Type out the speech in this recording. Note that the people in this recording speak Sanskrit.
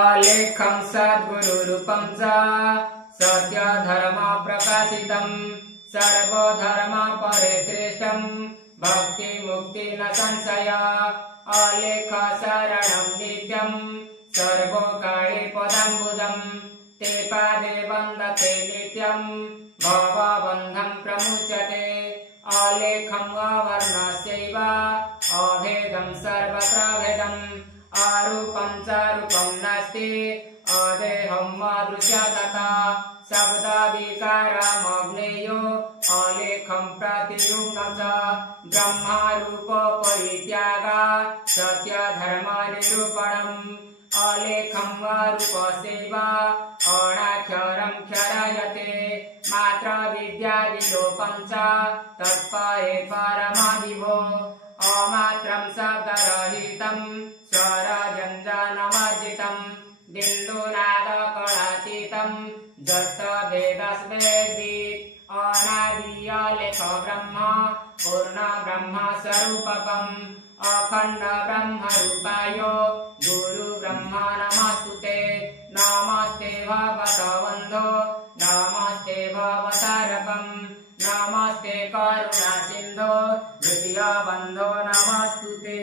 अलेखं सद्गुरुरूपं च सत्यधर्मप्रकाशितं सर्वधर्मपरिश्रेष्ठं भक्तिमुक्ति न संशय अलेख शरणं नित्यं सर्वकाले पदाम्बुजं ते पादे वन्दते नित्यं भवबन्धं प्रमुच्यते अलेखं अवर्णस्यैव अभेदं सर्वप्रभेदम् अरूपं च रूपं नास्ति अदेहं अदृश्यतता शब्दविकारमग्नेयो अलेखं प्रतिरूपं च ब्रह्मरूपपरित्यागा सत्यधर्मनिरूपणम् अलेखं रूपस्यैव अणाक्षरं क्षरायते मात्रविद्याविलोपं च तत्परे परमादिवो अमात्रं शब्दरहितं स्वरजञ्जनमर्जितं बिन्दुनादकलातीतं जस्तभेदस्वेद्वित् अनादि अलेख ब्रह्म पूर्णब्रह्मस्वरूपकम् अखण्ड ब्रह्मरूपाय गुरुब्रह्म नमस्तुते नमस्ते भगवन्तो नमस्ते भवतारकम् नमस्ते करुणासिन्धो द्वितीयबन्धो नमस्तुते।